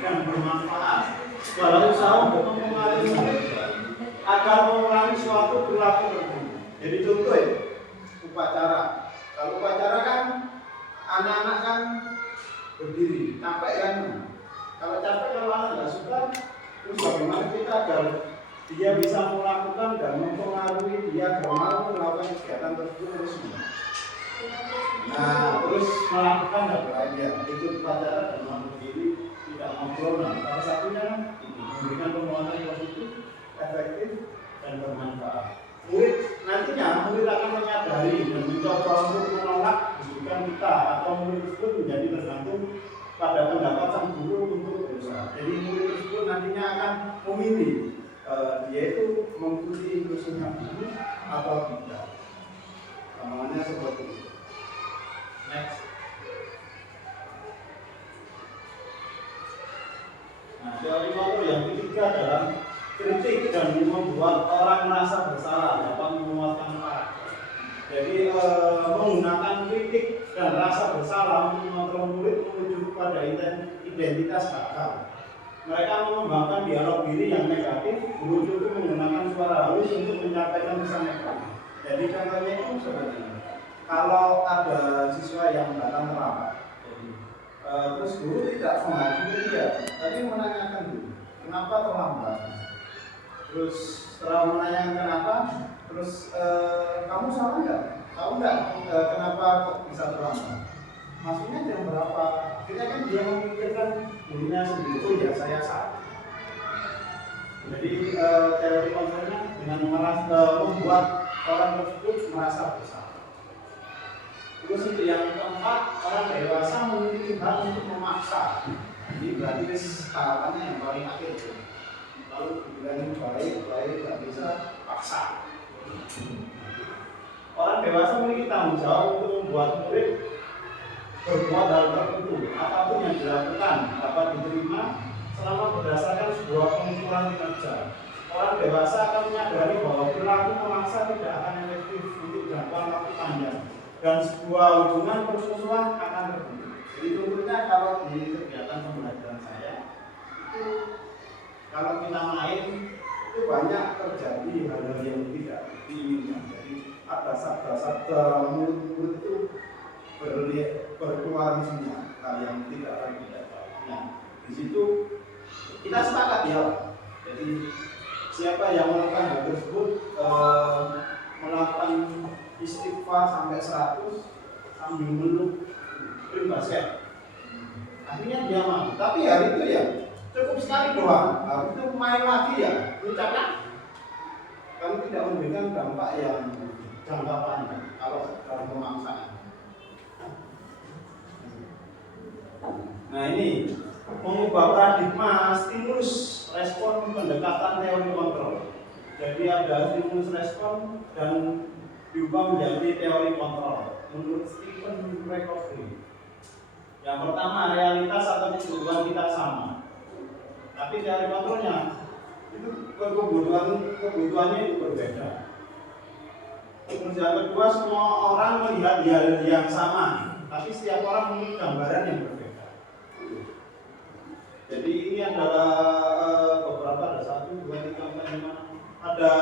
dan bermanfaat. Segala usaha untuk mempengaruhi murid agar mengulangi suatu perilaku tertentu. Jadi contoh ya, upacara. Kalau upacara kan anak-anak kan berdiri, capek kan? Kalau capek, kalau anak nggak suka, terus bagaimana kita agar dia bisa melakukan dan mempengaruhi dia agar mau melakukan kegiatan tersebut terus. Nah, terus melakukan apa aja, ikut upacara dan mampu diri, tidak ngobrol. Nah, salah satunya ini memberikan penguatan yang positif, efektif, dan bermanfaat. Nantinya murid akan menyadari dan mencoba untuk menolak kebijakan kita atau murid tersebut menjadi tergantung pada pendapat sang guru untuk berusaha. Jadi murid tersebut nantinya akan memilih dia itu mengikuti instruksinya guru atau tidak. Namanya seperti itu. Next. Nah, teori motor yang ketiga adalah kritik dan membuat orang merasa bersalah dapat menguatkan karakter. Jadi menggunakan kritik dan rasa bersalah untuk mengontrol murid menuju kepada identitas gagal. Mereka mengembangkan dialog diri yang negatif, berujuk menggunakan suara halus untuk menyampaikan pesan negatif. Jadi contohnya itu seperti ini. Kalau ada siswa yang datang terlambat, terus guru tidak menghakimi dia, tapi menanyakan dulu, kenapa terlambat? Terus setelah menanyakan kenapa, terus kamu salah nggak? Tahu nggak kenapa kok bisa terlambat? Maksudnya jam berapa? Akhirnya kan dia memikirkan dirinya sendiri, oh ya saya salah. Jadi teori konsernya dengan membuat orang tersebut merasa bersalah. Terus untuk yang keempat, orang dewasa memiliki hak untuk memaksa. Jadi berarti tahapannya yang paling akhir. Lalu dibilang baik, tidak bisa paksa. Orang dewasa memiliki tanggung jawab untuk membuat murid berbuat hal tertentu. Apapun yang dilakukan dapat diterima selama berdasarkan sebuah pengukuran kinerja. Orang dewasa akan menyadari bahwa perilaku memaksa tidak akan efektif untuk jangka waktu panjang. Dan sebuah hubungan permusuhan akan terbentuk. Jadi contohnya kalau di kegiatan pembelajaran saya itu kalau kita main itu banyak terjadi hal-hal yang tidak diinginkan. Jadi ada sabda-sabda mulut itu berkeluaran semua hal yang tidak kita tahu. Nah, di situ kita sepakat ya. Jadi siapa yang melakukan hal tersebut melakukan istighfar sampai 100 sambil meluk ring basket. Akhirnya dia mau. Tapi hari itu ya cukup sekali doang. Habis itu main lagi ya, ucapkan. Kalau tidak memberikan dampak yang jangka panjang kalau dalam pemaksaan. Nah ini mengubah paradigma stimulus respon pendekatan teori kontrol. Jadi ada stimulus respon dan diubah menjadi teori kontrol menurut Stephen Recovery. Yang pertama, realitas atau kebutuhan kita sama, tapi teori kontrolnya itu kebutuhannya itu berbeda. Terus yang kedua, semua orang melihat hal yang sama, tapi setiap orang memiliki gambaran yang berbeda. Jadi ini adalah beberapa, ada 1, 2, 3, 4, 5, ada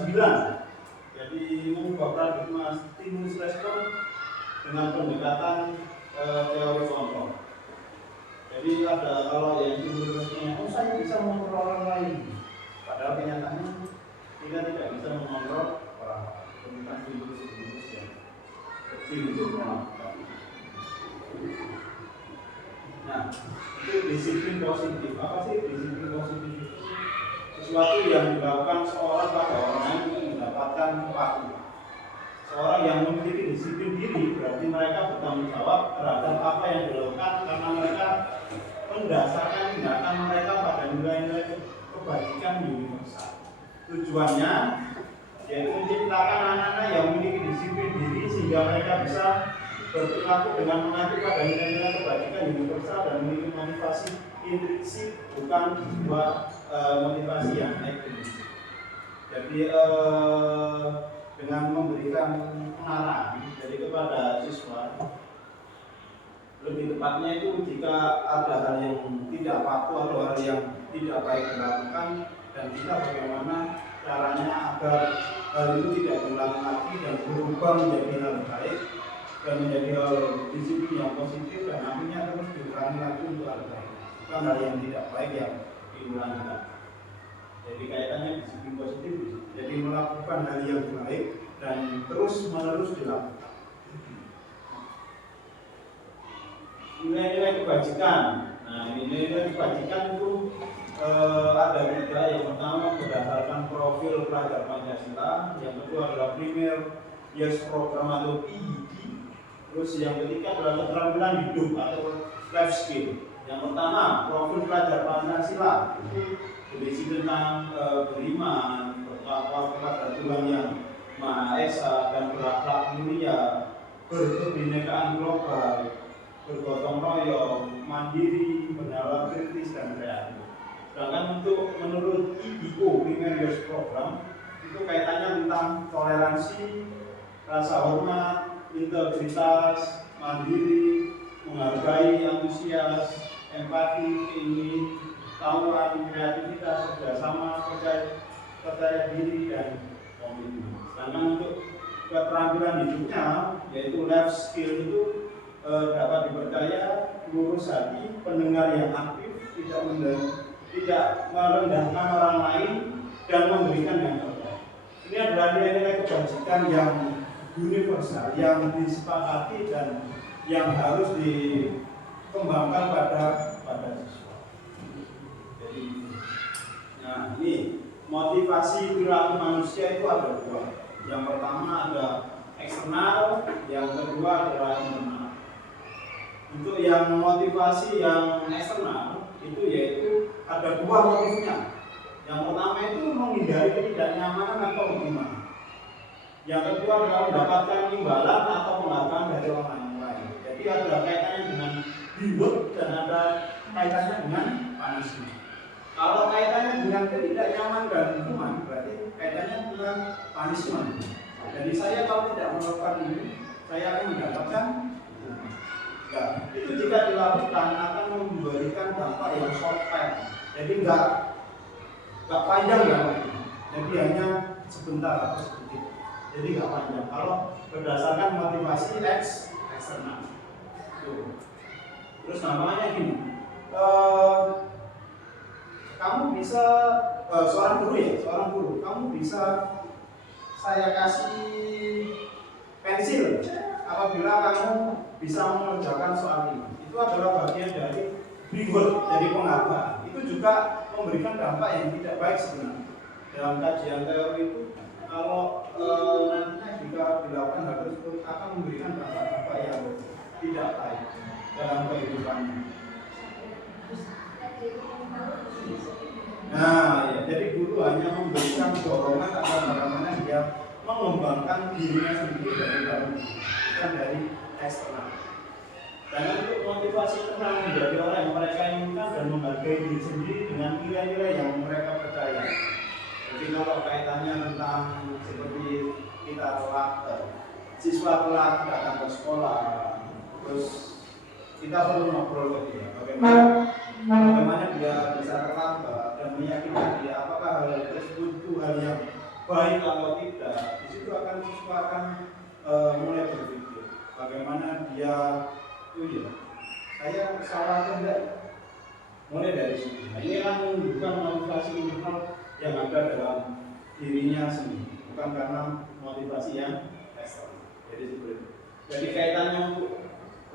9. Jadi mengubah paradigma stimulus respon dengan pendekatan teori kontrol. Jadi ada kalau yang stimulus responnya, oh saya bisa mengontrol orang lain, padahal kenyataannya kita tidak bisa mengontrol orang. Tentang stimulus yang kecil itu melakukan. Nah, itu disiplin positif. Apa sih disiplin positif itu? Sesuatu yang dilakukan seorang pada orang lain untuk mendapatkan kepatuhan. Seorang yang memiliki disiplin diri berarti mereka bertanggung jawab terhadap apa yang dilakukan karena mereka mendasarkan tindakan mereka pada nilai-nilai kebajikan universal. Tujuannya yaitu menciptakan anak-anak yang memiliki disiplin diri sehingga mereka bisa berperilaku dengan mengacu pada nilai-nilai kebajikan universal dan memiliki motivasi intrinsik, bukan sebuah motivasi yang ekstrinsik. Jadi dengan memberikan pengarahan jadi kepada siswa Lebih tepatnya itu jika ada hal yang tidak patuh atau hal yang tidak baik dilakukan, dan kita bagaimana caranya agar hal itu tidak diulang lagi dan berubah menjadi hal baik dan menjadi hal disiplin yang positif, dan nantinya terus diulangi lagi untuk hal baik, bukan hal yang tidak baik yang diulangi lagi. Jadi kaitannya disiplin positif, jadi melakukan hal yang baik dan terus menerus dilakukan. Nilai-nilai kebajikan. Nah, nilai-nilai kebajikan itu ada 3. Yang pertama berdasarkan profil pelajar Pancasila, yang kedua adalah Premier Years Program atau PYD, terus yang ketiga adalah keterampilan hidup atau life skill. Yang pertama profil pelajar Pancasila itu berisi tentang beriman, bertakwa kepada Tuhan Yang Maha Esa dan berakhlak mulia, berkebinekaan global, bergotong royong, mandiri, bernalar kritis dan kreatif. Sedangkan untuk menurut IBO Premier Years Program itu kaitannya tentang toleransi, rasa hormat, integritas, mandiri, menghargai, antusias, empati, keingin, tahuan, kreativitas, kerjasama, percaya diri dan komitmen. Sedangkan untuk keterampilan hidupnya yaitu life skill itu dapat dipercaya, lurus hati, pendengar yang aktif, tidak merendahkan orang lain, dan memberikan yang terbaik. Ini adalah nilai-nilai kebajikan yang universal, yang disepakati dan yang harus dikembangkan pada siswa. Jadi, nah ini motivasi perilaku manusia itu ada 2. Yang pertama ada eksternal, yang kedua adalah internal. Untuk yang motivasi yang eksternal itu yaitu ada 2 motifnya. Yang pertama itu menghindari ketidaknyamanan atau gimana. Yang kedua adalah mendapatkan imbalan atau penghargaan dari orang lain. Jadi ada kaitannya dengan reward dan ada kaitannya dengan punishment. Kalau kaitannya dengan ketidaknyamanan dan hukuman, berarti kaitannya dengan punishment. Jadi saya kalau tidak melakukan ini, saya akan mendapatkan. Nah, itu jika dilakukan akan memberikan dampak yang short term. Jadi enggak panjang ya, jadi hanya sebentar atau sedikit. Jadi enggak panjang. Kalau berdasarkan motivasi eksternal. Terus namanya gini, kamu bisa seorang guru, kamu bisa saya kasih pensil apabila kamu bisa mengerjakan soal ini. Itu adalah bagian dari reward, dari penghargaan. Itu juga memberikan dampak yang tidak baik sebenarnya. Dalam kajian teori itu, kalau nantinya jika dilakukan hal tersebut akan memberikan dampak-dampak yang tidak baik dalam kehidupannya. Nah, ya, jadi guru hanya memberikan dorongan agar bagaimana dia mengembangkan dirinya sendiri dari dalam, bukan dari eksternal. Dan untuk motivasi internal menjadi orang yang mereka inginkan dan menghargai diri sendiri dengan nilai-nilai yang mereka percaya. Jadi kalau kaitannya tentang seperti kita siswa telat datang ke sekolah, terus kita perlu ngobrol ke dia bagaimana dia bisa terlambat dan meyakinkan dia apakah hal tersebut itu hal yang baik atau tidak. Di situ siswa akan mulai berpikir bagaimana dia saya salah atau enggak, mulai dari situ. Nah, ini kan menunjukkan motivasi internal yang ada dalam dirinya sendiri, bukan karena motivasi yang eksternal. Jadi seperti itu. Jadi kaitannya untuk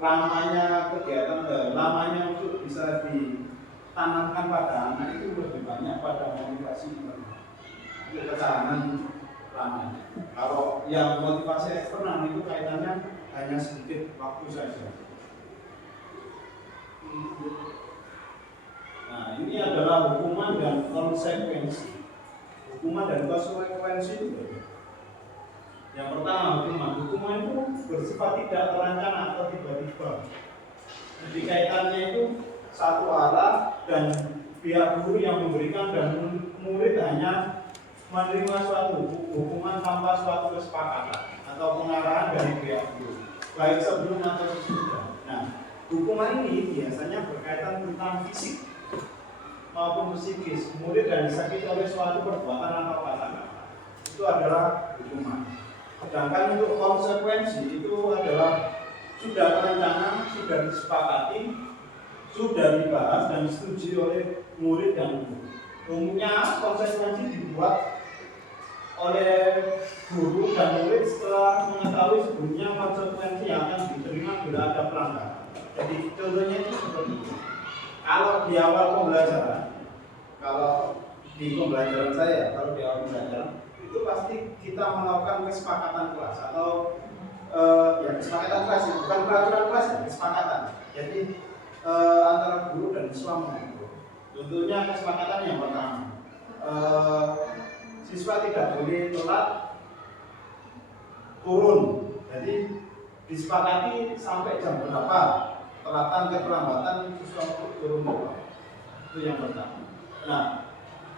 lamanya kegiatan, lamanya untuk bisa ditanamkan pada anak itu lebih banyak pada motivasi internal, untuk ketahanan lamanya. Kalau yang motivasi eksternal itu kaitannya hanya sedikit waktu saja. Nah, ini adalah hukuman dan konsekuensi. Hukuman dan konsekuensi itu berbeda. Yang pertama, hukuman itu bersifat tidak terancana atau tiba-tiba. Jadi kaitannya itu satu arah dan pihak guru yang memberikan dan murid hanya menerima suatu hukuman tanpa suatu kesepakatan atau pengarahan dari pihak guru, baik sebelum atau sesudah. Nah, hukuman ini biasanya berkaitan tentang fisik maupun psikis. Murid dan disakiti oleh suatu perbuatan atau kata-kata itu adalah hukuman. Sedangkan untuk konsekuensi itu adalah sudah terencana, sudah disepakati, sudah dibahas dan disetujui oleh murid dan guru. Umumnya konsekuensi dibuat oleh guru dan murid setelah mengetahui sebelumnya konsekuensi yang akan diterima bila ada pelanggaran. Jadi contohnya itu seperti ini. Kalau di awal pembelajaran, kalau di pembelajaran saya, kalau di awal pembelajaran itu pasti kita melakukan kesepakatan kelas atau ya kesepakatan kelas, bukan peraturan kelas, ya, kesepakatan. Jadi antara guru dan siswa mengumpul. Contohnya kesepakatan yang pertama, siswa tidak boleh telat turun. Jadi disepakati sampai jam berapa telatan keterlambatan siswa untuk turun bawah. Itu yang pertama. Nah,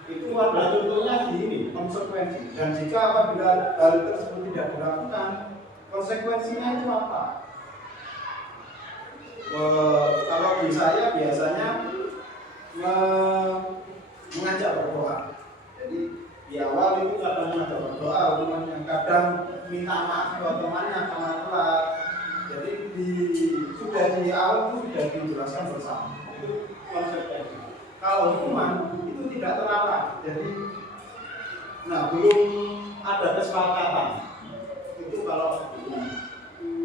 itu adalah contohnya di ini konsekuensi. Dan jika apabila hal tersebut tidak dilakukan, konsekuensinya itu apa? Kalau di saya biasanya mengajak berdoa. Jadi di awal itu kadang mengajak berdoa, kadang minta maaf ke temannya karena telat. Jadi sudah di awal itu sudah dijelaskan bersama. Itu konsekuensi. Kalau hukuman itu tidak terarah. Jadi, belum ada kesepakatan. Itu kalau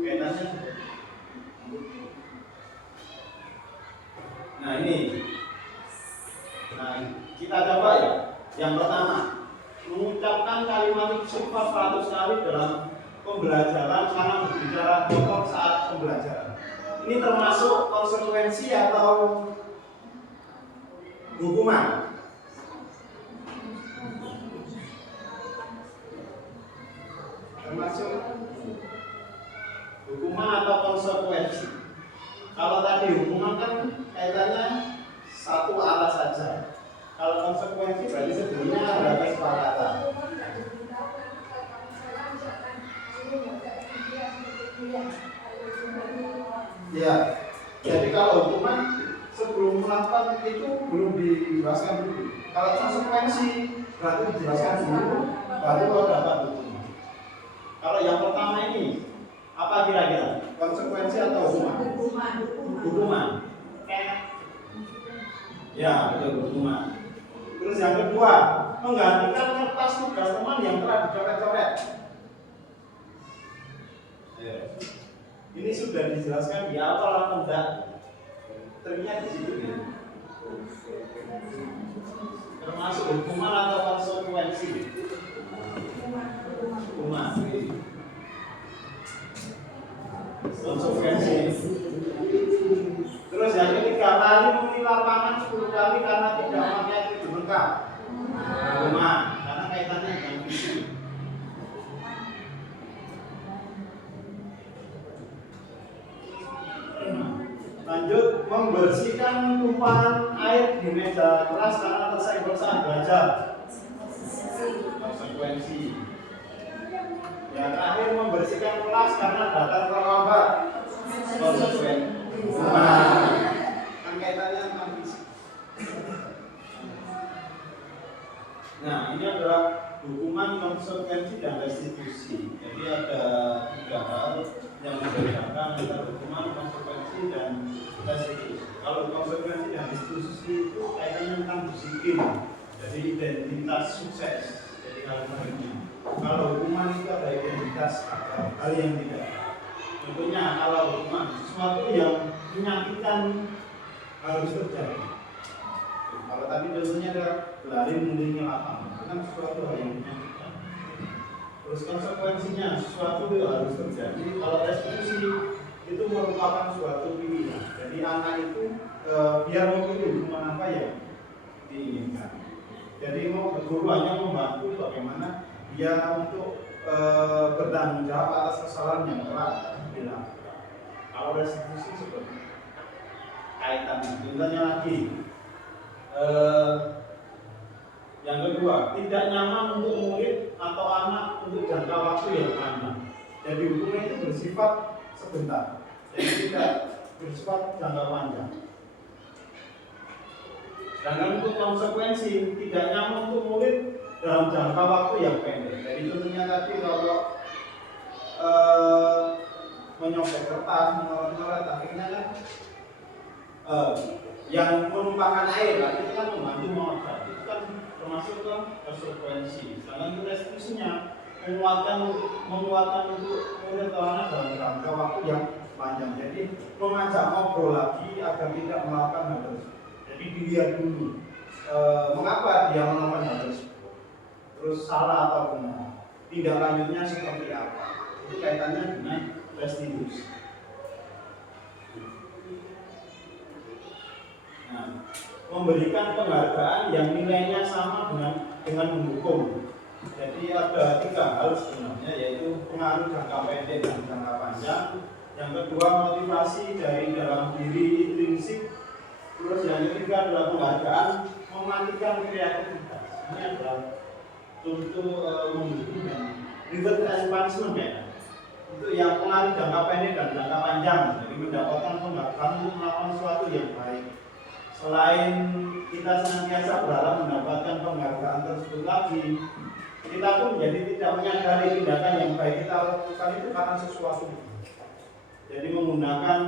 kaitannya seperti itu. Nah ini, kita coba ya. Yang pertama, mengucapkan kalimat sumpah 100 kali dalam pembelajaran karena berbicara kotor saat pembelajaran. Ini termasuk konsekuensi atau hukuman? Termasuk hukuman atau konsekuensi? Kalau tadi hukuman kan kaitannya satu arah saja. Kalau konsekuensi berarti sebelumnya ada kesepakatan. Ya, jadi kalau hukuman sebelum melakukan itu belum dijelaskan dulu. Kalau konsekuensi berarti dijelaskan dulu, baru kalau dapat hukuman. Kalau yang pertama ini apa kira-kira? Konsekuensi atau hukuman? Hukuman. Ya, betul, hukuman. Terus yang kedua, menggantikan kertas tugas teman yang telah dicoret-coret. Ini sudah dijelaskan di awal atau enggak? Ternyata di situ ya. Termasuk hukuman atau konsekuensi? Hukuman. Konsekuensi. Terus yang ketiga, lari memilih lapangan 10 kali karena tidak memakai tujuh lengkap. Hukuman, karena kaitannya dengan fisik. Lanjut, membersihkan tumpahan air di meja kelas karena tersenggol saat belajar. Konsekuensi. Yang terakhir, membersihkan kelas karena datang terlambat. Konsekuensi. Kan kaitannya tentang fisik. Nah, ini adalah hukuman, konsekuensi, dan restitusi. Jadi ada 3 hal yang membedakan antara hukuman, konsekuensi, dan restitusi. Kalau konsekuensi dan restitusi itu kaitannya tentang disiplin, jadi identitas sukses. Jadi hal-halnya. Kalau hukuman itu ada identitas hal yang tidak. Contohnya kalau hukuman sesuatu yang menyakitkan harus terjadi. Kalau tadi contohnya ada lari mengelilingi lapangan, itu kan sesuatu hal yang menyakitkan. Terus konsekuensinya sesuatu itu harus terjadi. Kalau restitusi itu merupakan suatu pilihan. Jadi anak itu biar memilih hukuman apa yang diinginkan. Jadi guru hanya membantu bagaimana dia untuk bertanggung jawab atas kesalahan yang telah dilakukan. Kalau restitusi seperti kaitannya. Contohnya lagi, yang kedua, tidak nyaman untuk murid atau anak untuk jangka waktu yang panjang. Jadi hukuman itu bersifat sebentar. Jadi tidak bersifat jangka panjang. Dan untuk konsekuensi tidak nyaman untuk murid dalam jangka waktu yang pendek. Jadi tentunya tadi kalau menyobek kertas, mengoret-ngoret, akhirnya kan yang menumpahkan air lah, itu kan membantu mengobat. Itu kan termasuk ke konsekuensi. Sedangkan itu restitusinya menguatkan untuk murid atau anak dalam jangka waktu yang panjang. Jadi mengajak ngobrol lagi agar tidak melakukan hal tersebut. Jadi dilihat dulu mengapa dia melakukan hal tersebut, terus salah atau benar, tindak lanjutnya seperti apa. Itu kaitannya dengan restitusi. Nah, memberikan penghargaan yang nilainya sama dengan mendukung. Jadi ada 3 hal sebenarnya, yaitu pengaruh jangka pendek dan jangka panjang. Yang kedua, motivasi dari dalam diri intrinsik. Terus yang ketiga adalah penghargaan mematikan kreativitas. Ini adalah contoh mendukung dan reward and punishment ya. Itu yang pengaruh jangka pendek dan jangka panjang. Jadi mendapatkan penghargaan untuk melakukan sesuatu yang baik. Selain kita senantiasa berharap mendapatkan penghargaan tersebut lagi, kita pun menjadi tidak menyadari tindakan yang baik kita lakukan itu karena sesuatu. Jadi menggunakan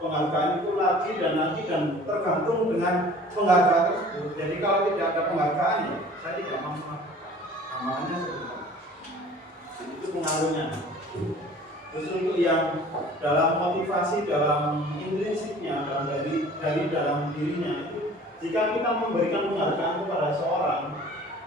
penghargaan itu lagi dan tergantung dengan penghargaan tersebut. Jadi kalau tidak ada penghargaan ya saya tidak mau melakukan. Namanya seperti itu pengaruhnya. Terus untuk yang dalam motivasi, dalam intrinsiknya, dari dalam dirinya itu, jika kita memberikan penghargaan kepada seorang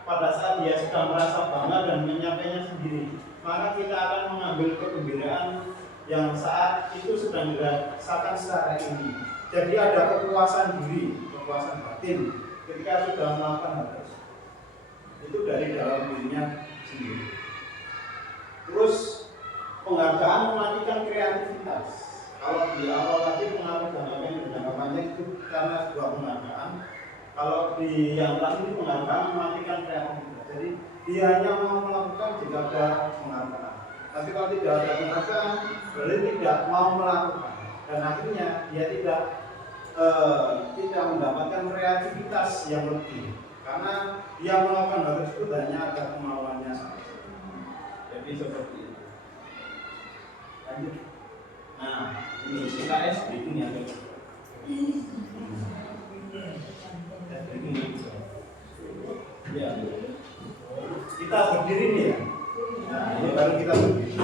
pada saat dia sedang merasa bangga dan menyampaikannya sendiri, maka kita akan mengambil kegembiraan yang saat itu sedang dirasakan secara ini. Jadi ada kepuasan diri, kepuasan batin ketika sudah melakukan hal tersebut. Itu dari dalam dirinya sendiri. Terus penghargaan mematikan kreativitas. Kalau di awal tadi pengaruh jangka pendek dan jangka panjang itu karena sebuah penghargaan. Kalau di yang tadi penghargaan mematikan kreativitas. Jadi dia hanya mau melakukan jika ada penghargaan. Tapi kalau tidak ada penghargaan, berarti tidak mau melakukan. Dan akhirnya dia tidak mendapatkan kreativitas yang lebih. Karena dia melakukan hal tersebut hanya ada kemauannya saja. Jadi seperti itu. Lanjut. Nah, ini CKS bikin ya. Ya. Kita berdiri nih ya. Nah, ini baru kita berdiri.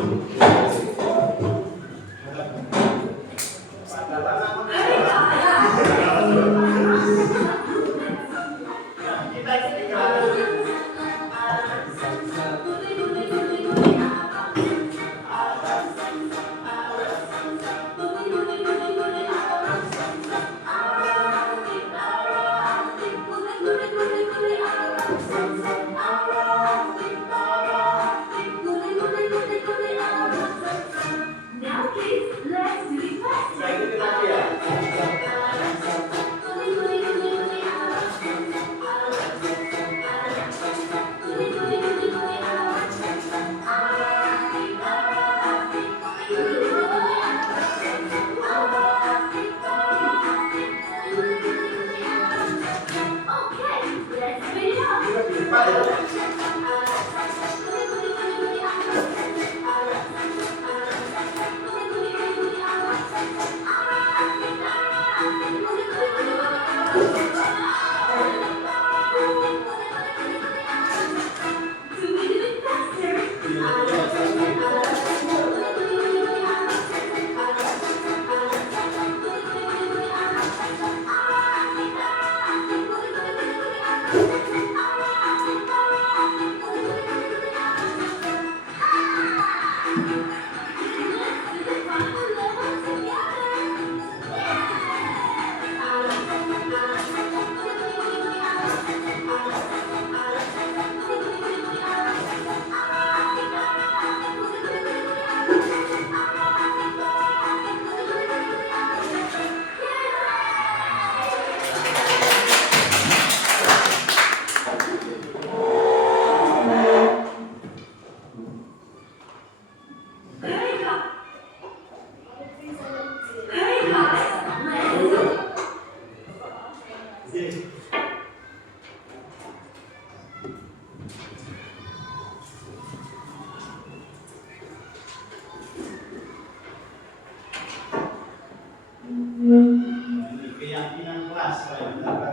Keyakinan kelas,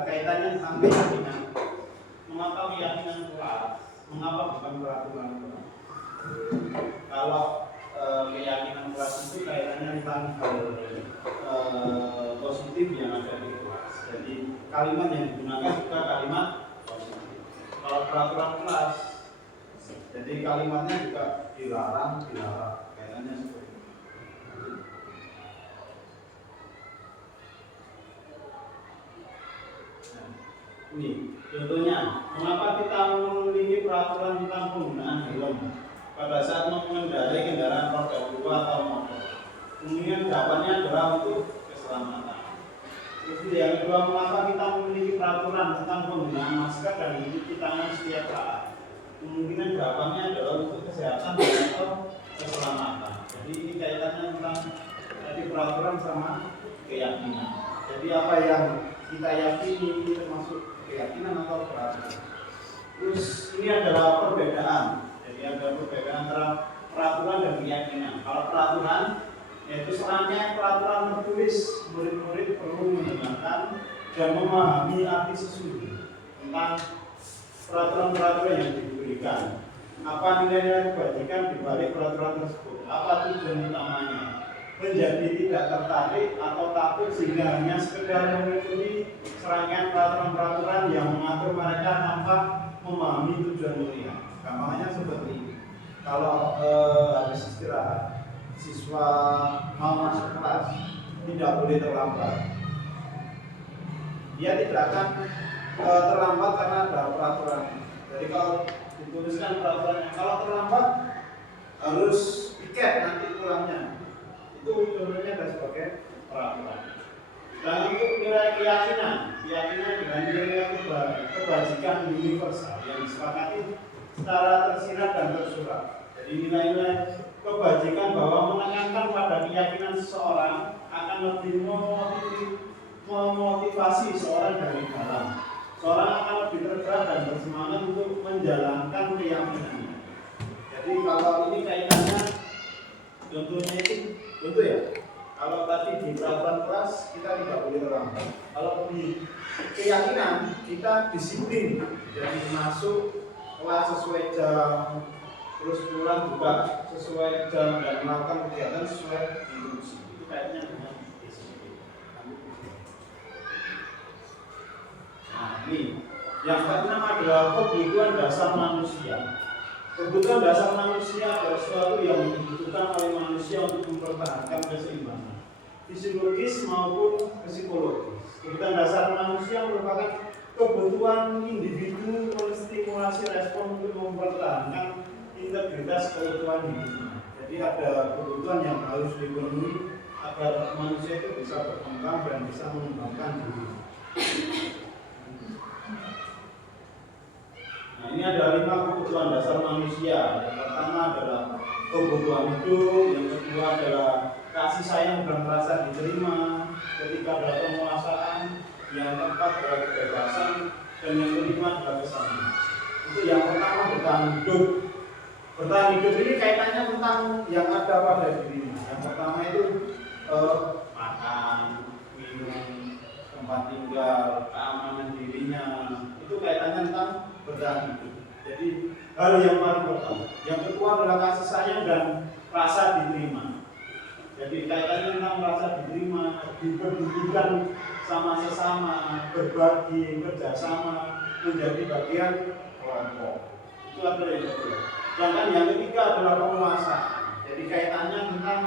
kaitannya sampai keyakinan. Mengapa keyakinan kelas? Mengapa bukan peraturan kelas? Kalau keyakinan kelas itu kaitannya tentang hal positif yang ada di kelas. Jadi kalimat yang digunakan juga kalimat positif. Kalau peraturan kelas, jadi kalimatnya juga dilarang. Kaitannya seperti itu. Ini contohnya, mengapa kita memiliki peraturan tentang penggunaan helm pada saat mengendarai kendaraan roda 2 atau motor? Kemudian jawabannya adalah untuk keselamatan. Terus yang kedua, mengapa kita memiliki peraturan tentang penggunaan masker dan mencuci tangan setiap saat? Kemungkinan jawabannya adalah untuk kesehatan atau keselamatan. Jadi ini kaitannya tentang peraturan sama keyakinan. Jadi apa yang kita yakini ini termasuk keyakinan atau peraturan. Terus ini adalah perbedaan. Jadi ada perbedaan antara peraturan dan keyakinan. Kalau peraturan yaitu serangkaian peraturan tertulis, murid-murid perlu mendengarkan dan memahami arti sesungguhnya tentang peraturan-peraturan yang diberikan. Apa nilai-nilai kebajikan di balik peraturan tersebut? Apa tujuan utamanya? Menjadi tidak tertarik atau takut sehingga hanya sekedar mengikuti serangkaian peraturan-peraturan yang mengatur mereka tanpa memahami tujuan mulia. Gampangnya seperti ini. Kalau habis istirahat, siswa mau masuk kelas tidak boleh terlambat. Dia tidak akan terlambat karena ada peraturan. Jadi kalau dituliskan peraturannya, kalau terlambat harus piket nanti pulangnya. Itu contohnya adalah sebagai peraturan. Dan untuk nilai keyakinan dengan nilai kebajikan universal yang disepakati secara tersirat dan tersurat. Jadi nilai-nilai kebajikan bahwa menekankan pada keyakinan seseorang akan lebih memotivasi seorang dari dalam. Seorang akan lebih tergerak dan bersemangat untuk menjalankan keyakinannya. Jadi kalau ini kaitannya contohnya itu contoh ya. Kalau tadi di peraturan kelas kita tidak boleh terlambat. Kalau di keyakinan kita disiplin. Jadi masuk kelas sesuai jam, terus pulang juga sesuai jam dan melakukan kegiatan sesuai instruksi. Itu kaitannya dengan disiplin. Nah ini yang keenam adalah kebutuhan dasar manusia. Kebutuhan dasar manusia adalah sesuatu yang dibutuhkan oleh manusia untuk mempertahankan keseimbangan fisiologis maupun psikologis. Kebutuhan dasar manusia merupakan kebutuhan individu menstimulasi respon untuk mempertahankan integritas keutuhan hidupnya. Jadi ada kebutuhan yang harus dipenuhi agar manusia itu bisa berkembang dan bisa mengembangkan diri. Nah, ini ada 5 kebutuhan dasar manusia. Yang pertama adalah kebutuhan hidup, yang kedua adalah kasih sayang dan merasa diterima, ketiga adalah penguasaan, yang keempat adalah kebebasan, dan yang kelima adalah kesamaan. Itu yang pertama bertahan hidup. Bertahan hidup ini kaitannya tentang yang ada pada dirinya. Yang pertama itu makan, minum, tempat tinggal, keamanan dirinya. Itu kaitannya tentang bertahan hidup. Jadi hal yang paling pertama. Yang kedua adalah kasih sayang dan rasa diterima. Jadi kaitannya tentang rasa diterima, diperdulikan sama sesama, berbagi, kerjasama, menjadi bagian kelompok. Itu adalah yang kedua. Sedangkan yang ketiga adalah penguasaan. Jadi kaitannya tentang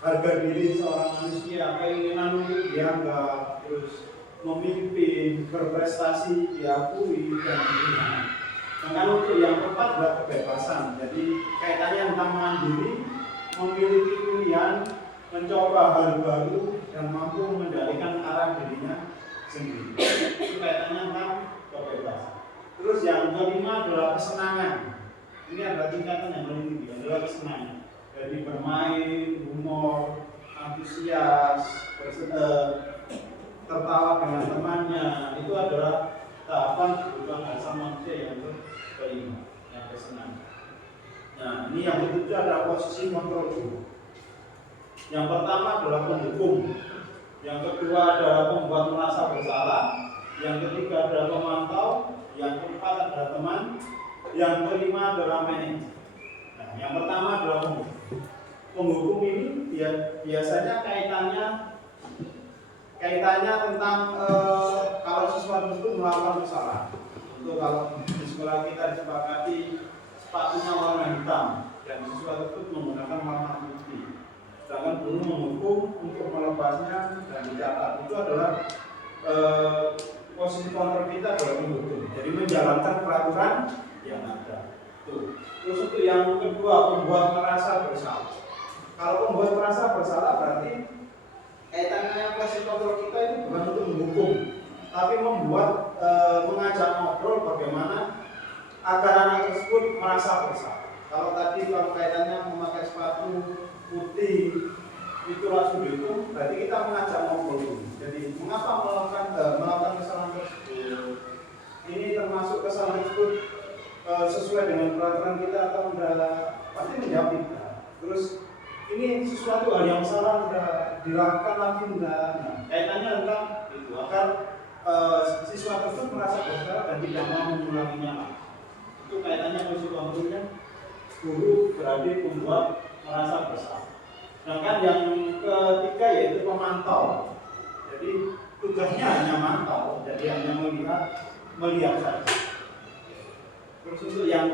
harga diri seorang manusia, keinginan untuk dianggap, terus memimpin, berprestasi, diakui, dan diterima. Sedangkan untuk yang keempat adalah kebebasan. Jadi kaitannya tentang mandiri, memiliki pilihan, mencoba hal baru, dan mampu mengendalikan arah dirinya sendiri. Itu kaitannya tentang kebebasan. Terus yang kelima adalah kesenangan. Ini adalah tingkatan yang paling tinggi, adalah kesenangan. Jadi bermain, humor, antusias, tertawa dengan temannya, itu adalah tahapan kebutuhan dasar manusia yang kelima, yang kesenangan. Nah, ini yang ketujuh adalah posisi kontrol dulu. Yang pertama adalah pendukung, yang kedua adalah pembuat merasa bersalah, yang ketiga adalah pemantau, yang keempat adalah teman, yang kelima adalah manajer. Nah, yang pertama adalah penghukum. Penghukum ini biasanya kaitannya tentang kalau sesuatu itu melakukan kesalahan. Untuk kalau di sekolah kita disepakati sepatunya warna hitam dan sesuatu itu menggunakan warna putih. Sedangkan guru menghukum untuk melepasnya dan dicatat. Itu adalah posisi kontrol kita adalah menghukum. Jadi menjalankan peraturan yang ada. Terus itu yang kedua, membuat merasa bersalah. Kalau membuat merasa bersalah berarti kaitannya posisi kontrol kita itu bukan untuk menghukum, tapi membuat mengajak ngobrol bagaimana agar anak tersebut merasa bersalah. Kalau kaitannya memakai sepatu putih itu langsung dihukum, berarti kita mengajak ngobrol dulu. Jadi mengapa melakukan kesalahan tersebut? Ini termasuk kesalahan tersebut sesuai dengan peraturan kita atau enggak? Pasti menjawab tidak. Terus ini sesuatu hal yang salah sudah dilakukan lagi enggak? Nah, kaitannya tentang itu agar siswa tersebut merasa bersalah dan tidak mau mengulanginya. Itu kaitannya posisi kontrolnya guru berarti membuat merasa bersalah. Sedangkan yang ketiga yaitu pemantau. Jadi tugasnya hanya mantau, jadi hanya melihat saja. Terus untuk yang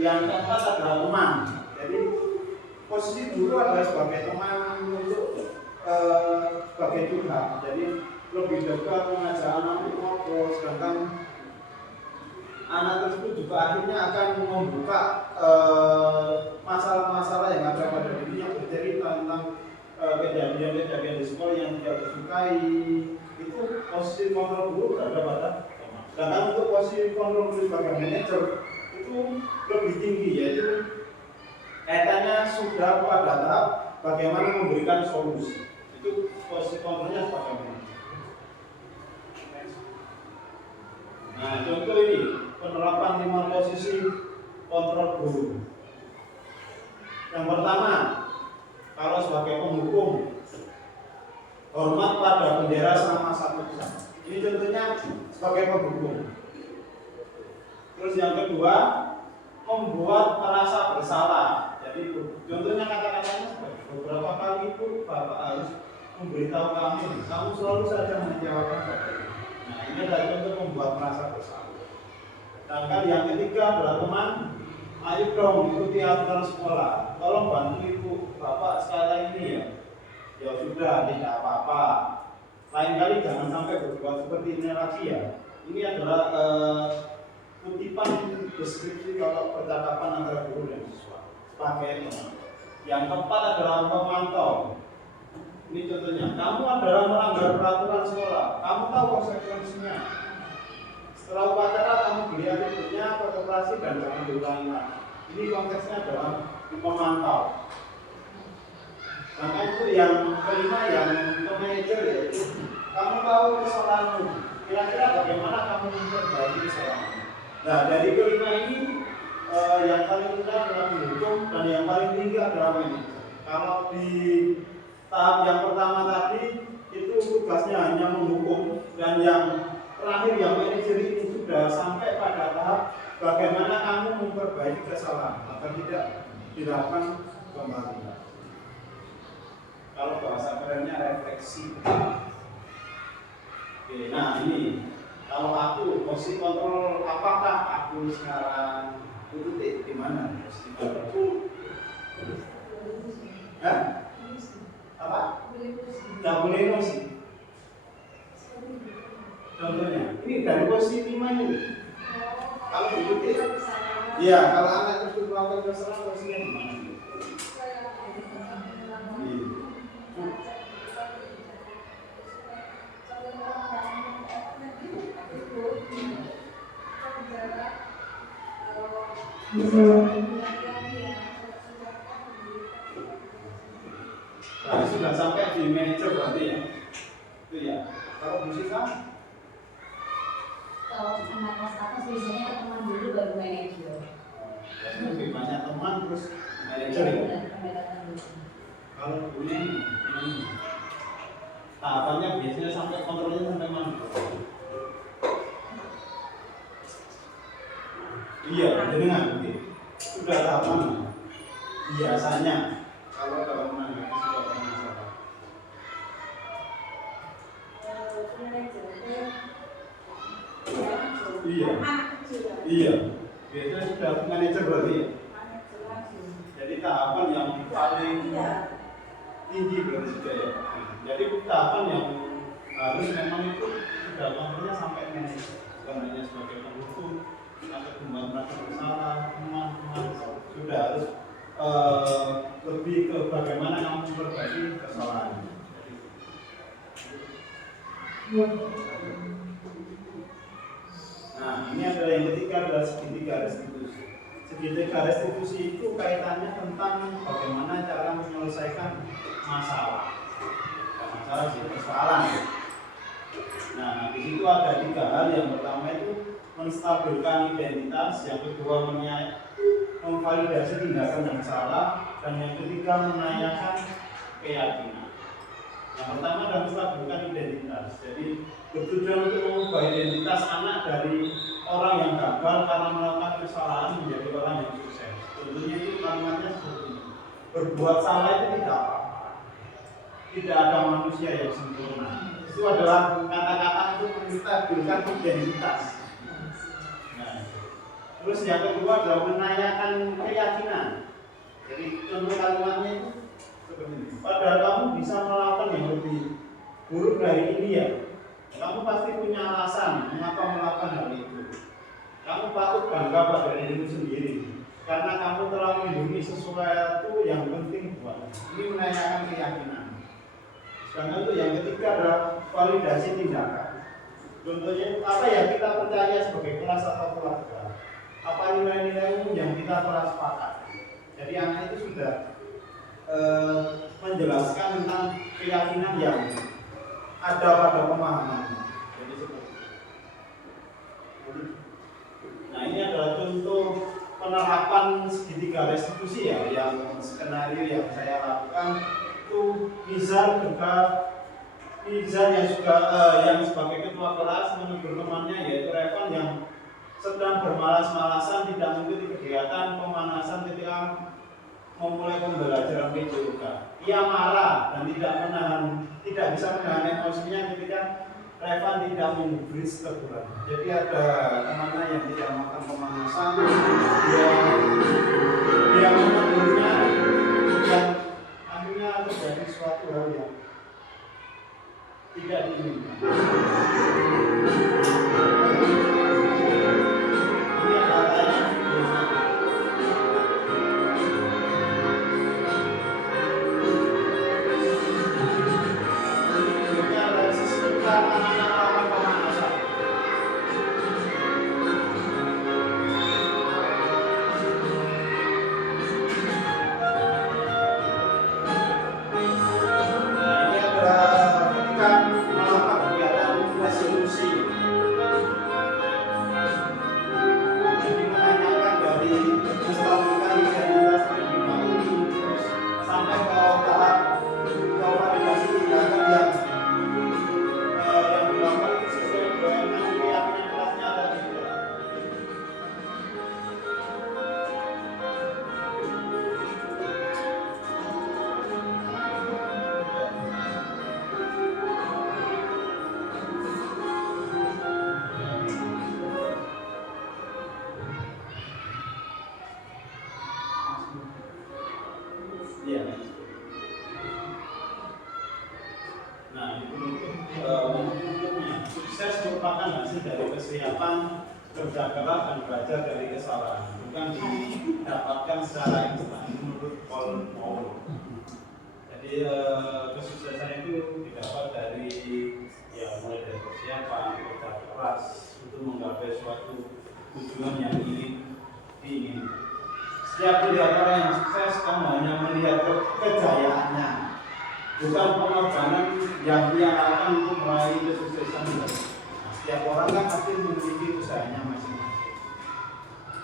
keempat adalah teman. Jadi posisi guru adalah sebagai teman untuk sebagai juga. Jadi lebih dekat mengajak anak untuk ngobrol, sedangkan anak tersebut juga akhirnya akan membuka masalah-masalah yang ada pada dirinya, bercerita tentang kejadian-kejadian di sekolah yang tidak disukai. Itu posisi kontrol guru berada pada teman. Sedangkan untuk posisi kontrol guru sebagai manajer itu lebih tinggi, yaitu kaitannya sudah pada tahap bagaimana memberikan solusi. Itu posisi kontrolnya sebagai manajer. Nah, contoh ini penerapan 5 posisi kontrol guru. Yang pertama, kalau sebagai penghukum, hormat pada bendera selama 1 jam. Ini contohnya sebagai penghukum. Terus yang kedua, membuat merasa bersalah. Jadi contohnya kata-katanya beberapa kali itu Bapak harus memberitahu kamu selalu saja mengecewakan Bapak. Nah, ini adalah contoh membuat merasa bersalah. Sedangkan yang ketiga adalah teman, ayo dong ikuti aturan sekolah. Tolong bantu ibu Bapak sekali ini ya. Ya sudah, tidak apa-apa. Lain kali jangan sampai berbuat seperti ini lagi ya. Ini adalah kutipan deskripsi kalau percakapan antara guru dan siswa sebagai teman. Yang keempat adalah pemantau. Ini contohnya, kamu adalah melanggar peraturan sekolah, kamu tahu konsekuensinya. Setelah upacara kamu beli atributnya ke koperasi dan jangan diulangi lagi. Ini konteksnya adalah pemantau. Maka itu yang kelima, yang manajer, yaitu kamu tahu kesalahanmu. Kira-kira bagaimana kamu memperbaiki kesalahanmu. Nah, dari kelima ini yang paling rendah adalah penghukum dan yang paling tinggi adalah manajer. Kalau di tahap yang pertama tadi itu tugasnya hanya menghukum, dan yang terakhir yang manajer ini sudah sampai pada tahap bagaimana kamu memperbaiki kesalahan agar tidak dilakukan kembali. Kalau bahasa kerennya refleksi. Oke, nah ini kalau aku posisi kontrol, apakah aku sekarang di mana posisi kontrol? Hah? Apa? Tidak boleh emosi. Contohnya, ini dari posisi 5 ini. Kalau diikuti, ya kalau anak itu melakukan kesalahan posisinya di mana? Nah, sudah sampai di manajer berarti ya. Itu ya. Kalau posisi Kalau ini tahapannya biasanya sampai kontrolnya sampai mana? Iya, dengan sudah tahapan biasanya kalau menanggapi sebuah masalah. Iya, iya. Biasanya sudah manajer berarti ya. Jadi tahapan yang paling tinggi berarti sudah ya. Jadi tahapan yang harus memang itu sudah kontrolnya sampai manajer, bukan hanya sebagai penghukum atau pembuat merasa bersalah, teman-teman sudah harus lebih ke bagaimana kamu memperbaiki kesalahan. Nah, ini adalah yang ketiga, adalah segitiga restitusi. Segitiga restitusi itu kaitannya tentang bagaimana cara menyelesaikan masalah. Masalah sih, persoalan. Nah, di situ ada 3 hal. Yang pertama itu menstabilkan identitas, yang kedua memvalidasi tindakan yang salah, dan yang ketiga menanyakan keyakinan. Yang pertama adalah menstabilkan identitas. Jadi bertujuan untuk mengubah identitas anak dari orang yang gagal karena melakukan kesalahan menjadi orang yang sukses. Tentunya itu kalimatnya seperti ini. Berbuat salah itu tidak apa-apa. Tidak ada manusia yang sempurna. Itu adalah kata-kata untuk menstabilkan identitas. Nah, terus yang kedua adalah menanyakan keyakinan. Jadi contoh kalimatnya itu seperti ini. Padahal kamu bisa melakukan yang lebih buruk dari ini ya. Kamu pasti punya alasan mengapa melakukan hal itu. Kamu patut bangga pada dirimu sendiri karena kamu telah melindungi sesuatu yang penting buatmu. Ini menanyakan keyakinan. Sedangkan untuk yang ketiga adalah validasi tindakan. Contohnya apa yang kita percaya sebagai kelas atau keluarga. Apa nilai-nilaimu yang kita telah sepakat. Jadi anak itu sudah menjelaskan tentang keyakinan yang ada pada pemahaman. Jadi seperti itu. Nah, ini adalah contoh penerapan segitiga restitusi ya, yang skenario yang saya lakukan itu Nizar yang juga yang sebagai ketua kelas menegur temannya yaitu Revan yang sedang bermalas-malasan tidak mengikuti kegiatan pemanasan ketika memulai pembelajaran PJOK. Ia marah dan tidak bisa menahan emosinya ketika Revan tidak memberi teguran. Jadi ada temannya yang tidak makan pemanasan, dia menegurnya dan akhirnya terjadi suatu hal yang tidak diinginkan. Ini katanya sukses merupakan hasil dari kesiapan kerja keras dan belajar dari kesalahan, bukan didapatkan secara instan. Menurut Paul Moore. Jadi kesuksesan itu didapat dari mulai dari persiapan, kerja keras untuk menggapai suatu tujuan yang ingin diinginkan. Setiap melihat orang yang sukses, kamu hanya melihat kejayaannya, bukan pengorbanan yang dia lakukan untuk meraih kesuksesan. Setiap orang kan pasti memiliki usahanya masing-masing.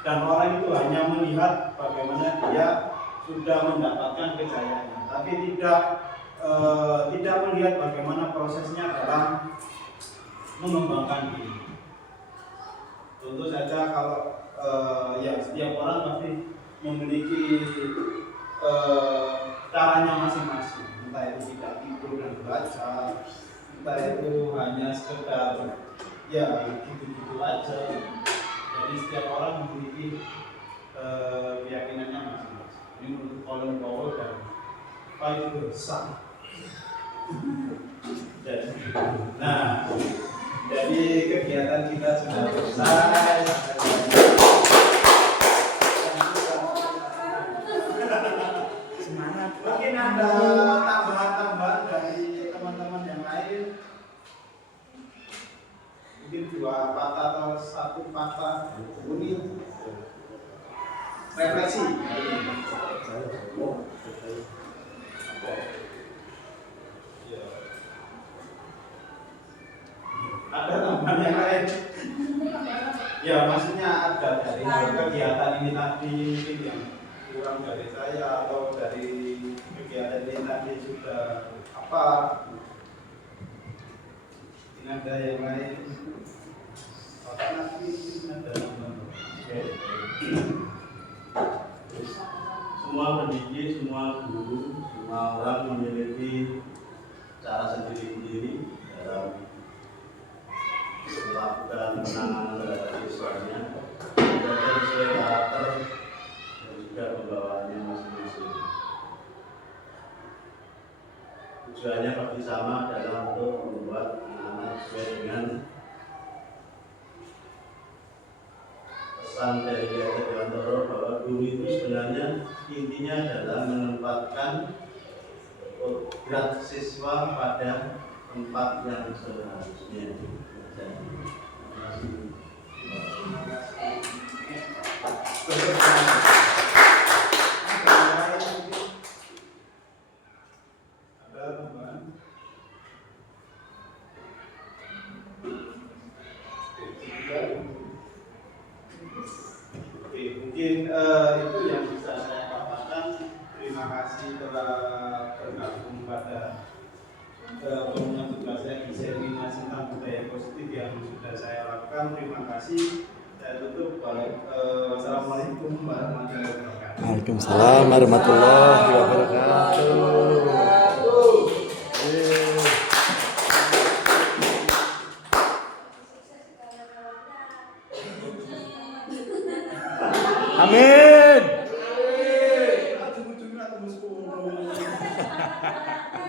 Dan orang itu hanya melihat bagaimana dia sudah mendapatkan kejayaan, tapi tidak melihat bagaimana prosesnya dalam mengembangkan diri. Tentu saja kalau ya setiap orang pasti memiliki caranya masing-masing, entah itu tidak tidur dan belajar, entah itu hanya sekedar ya gitu-gitu aja. Jadi setiap orang memiliki keyakinannya masing-masing. Ini menurut Colin Powell dan Pak Besar. Nah, jadi kegiatan kita sudah selesai. Semangat. Mungkin ada tambahan-tambahan dari teman-teman yang lain. Mungkin 2 patah atau 1 patah bunyi refleksi. Ada tambahan yang lain? Ya, maksudnya ada dari kegiatan ini tadi mungkin yang kurang dari saya atau dari kegiatan ini tadi sudah apa? Ini ada yang lain? Nanti ada tambahan. Semua pendidik, semua guru, semua orang memiliki cara sendiri-sendiri dalam melakukan penanganan terhadap siswanya, belajar sesuai karakter dan juga pembawaannya masing-masing. Tujuannya pasti sama adalah untuk membuat anak-anak sesuai dengan pesan dari Gatot Dewantoro bahwa guru itu sebenarnya intinya adalah menempatkan berat siswa pada tempat yang seharusnya. Mungkin itu yang bisa saya katakan. Terima kasih telah bergabung pada pemenuhan tugas saya di seminar tentang budaya positif yang sudah saya lakukan. Terima kasih. Saya tutup. Wassalamualaikum warahmatullahi wabarakatuh. Waalaikumsalam warahmatullahi wabarakatuh. Amin. Ujung-ujungnya tembus 10.